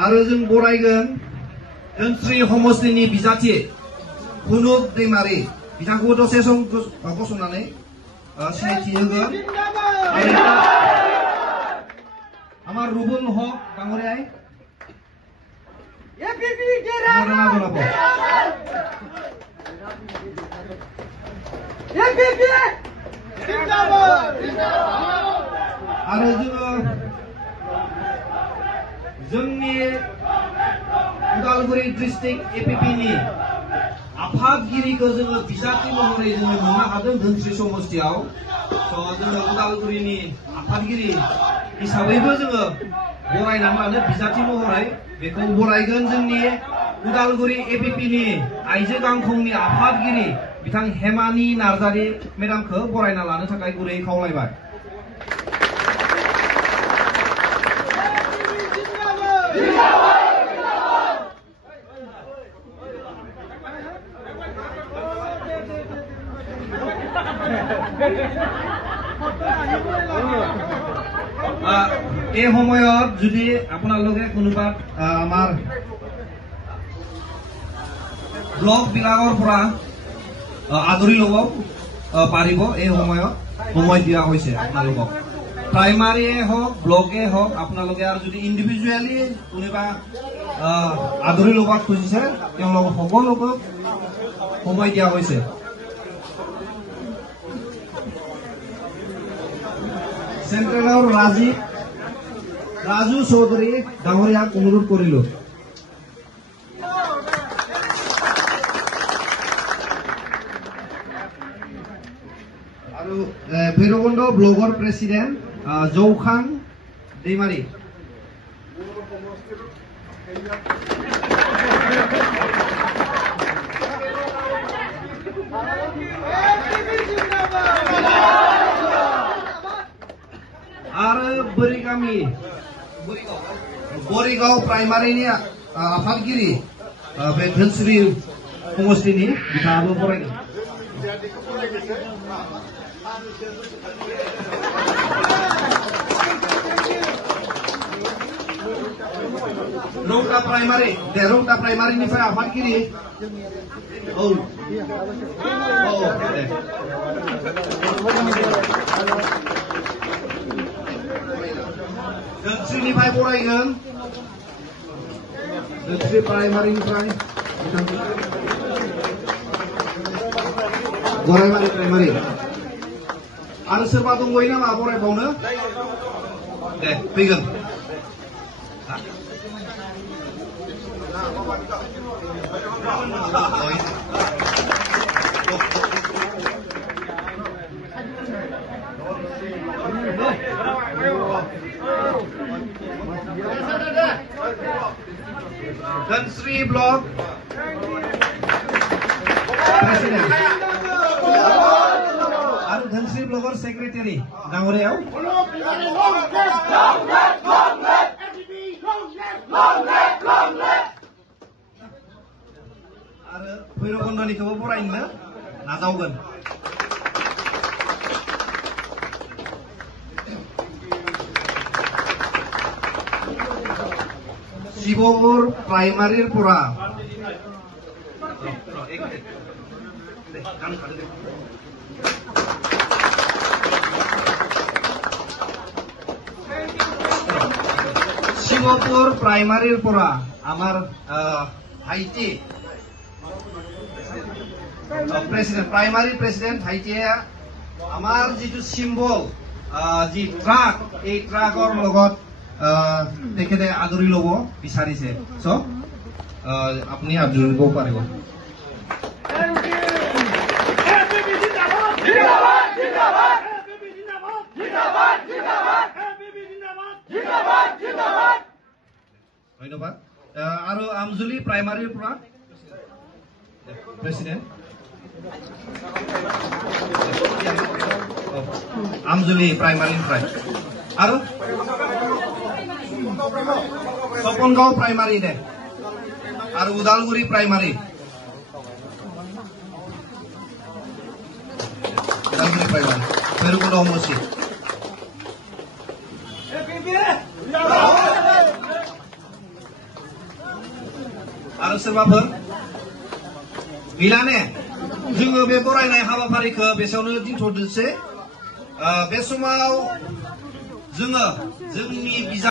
आरो जों बरायगोन धोनस्रि समष्टिनि बिजाथि खुनुक दैमारि बिथांखौ दसे सम गसंनानै सिनायथि होगोन আমার রুবুল হক বাংলায় आरो जोंनि उदालगुरि डिस्ट्रिक्ट एपिपि नि आफादगिरिखौ जोङो बिजाथि महरै जोङो मोननो हादों धोनस्रि समष्टियाव जोङो उदालगुरिनि आफादगिरि हिसाबैबो जोङो बरायनानै लानो बिजाथि महरै बेखौ बरायगोन जोंनि उदालगुरि एपिपि नि आइजो गांखंनि आफादगिरि बिथां हेमानि नार्जारि मेडामखौ बरायना लानो थाखाय गुरै खावलायबाय এই সময়ত যদি আপোনালোকে কোনোবা আমাৰ ব্লক বিলাকৰ পৰা আদৰি ল'ব পাৰিব এই সময়ত সময় দিয়া হৈছে আপোনালোকক প্ৰাইমাৰীয়ে হওক ব্লকে হওক আপোনালোকে আৰু যদি ইণ্ডিভিজুৱেলি কোনোবা আদৰি ল'ব খুজিছে তেওঁলোকক সকলোকে সময় দিয়া হৈছে সেন্ট্ৰেলৰ ৰাজু চৌধুৰী ডাঙৰীয়াক অনুৰোধ কৰিলো আৰু ভৈৰৱকুণ্ড ব্লকৰ প্ৰেচিডেণ্ট জৌখান दैमारि आरो बोरिगाव प्राइमारिनि आफादगिरि बे धोनस्रि समष्टिनि बिथाङाबो फरायगोन रौता प्राइमारिनिफ्राय आफादगिरि धोनस्रिनिफ्राय बरायगोन धोनस्रि प्राइमारिनिफ्राय गरायमारि प्राइमारि आरो सोरबा दंबायो नामा बरायबावनो दे फैगोन धोनस्रि ब्लक प्रेसिडेंट और धोनस्रि ब्लकर सेक्रेटारि डांगरियाव आरो भैरबकुण्डनिखौबो बरायनो नाजावगोन शिवपुर प्राइमारिर पुरा शिवपुर प्राइमारिर पुरा आमार हाइटी प्रेसिडेंट प्राइमारी प्रेसिडेंट हाइटिया आमार जितु सिम्बल जी ट्राक এই ট্ৰাকৰ লগত তেখেতে আদৰি ল'ব বিচাৰিছে সো আপুনি আদৰিব পাৰিব ধন্যবাদ আৰু আমজুলি প্ৰাইমাৰীৰ পৰা প্ৰেচিডেণ্ট আমজুলি প্ৰাইমাৰীৰ পৰা আৰু सपनगाव प्राइमारी दे आरो उदालगुरि प्राइमारि भैरबकुंड समष्टि आरो सोरबाफोर गैला ने जोङो बे बरायनाय हाबाफारिखौ बेसेयावनो दोनथ'नोसै बे समाव जोङो जोंनि बिजाब